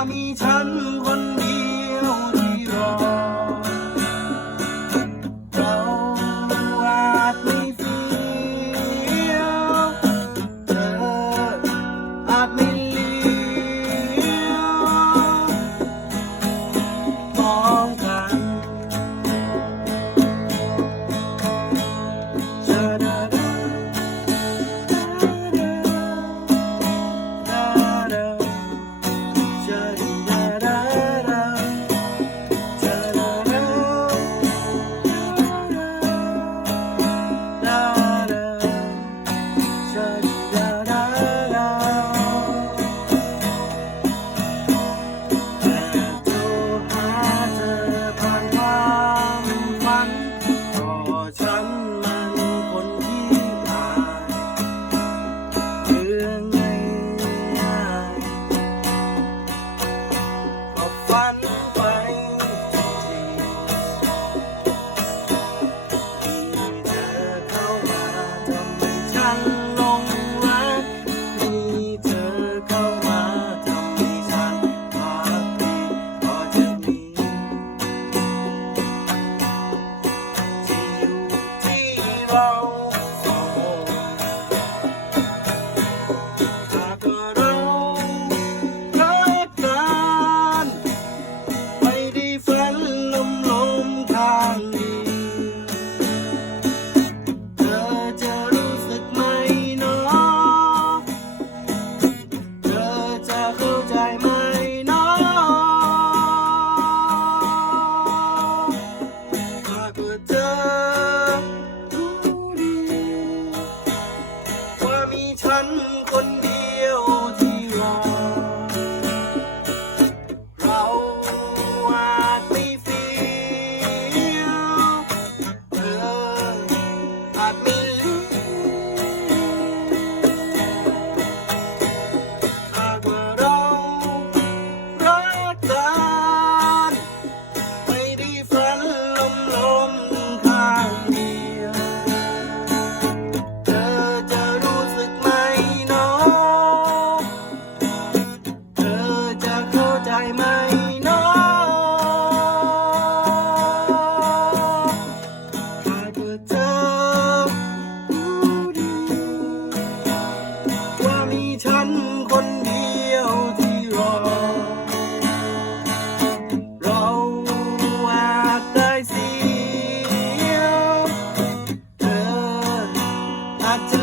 আমি ছা ฉัน คน I do.